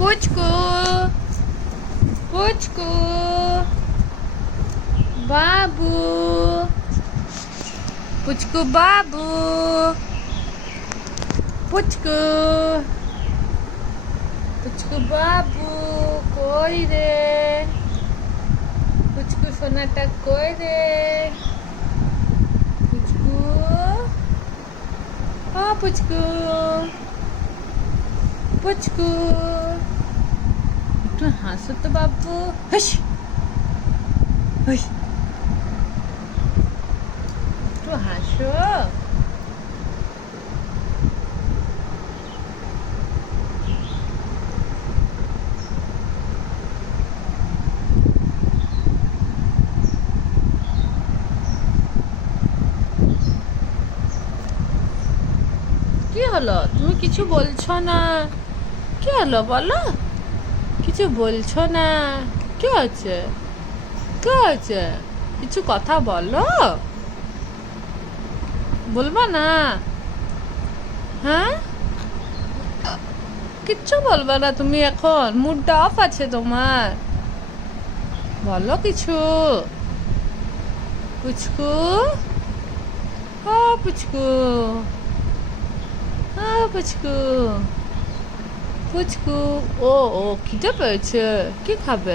পুচকু পুচকু বাবু পুচকু বাবু পুচকু পুচকু বাবু কই রে পুচকু সোনাটা কই রে পুচকু ও পুচকু পুচকু একটু হাসো তো বাবু হাস হাস একটু হাসো কি হলো তুমি কিছু বলছো না কি হলো বলো কিছু বলছো না কি হচ্ছে কি হচ্ছে কিছু কথা বলো বলবা না হ্যাঁ কিচ্ছু বলবা না তুমি এখন মুডটা অফ আছে তোমার বলো কিছু পুচকু ও পুচকু ও পুচকু পুচকু ও খিদে পেয়েছে কি খাবে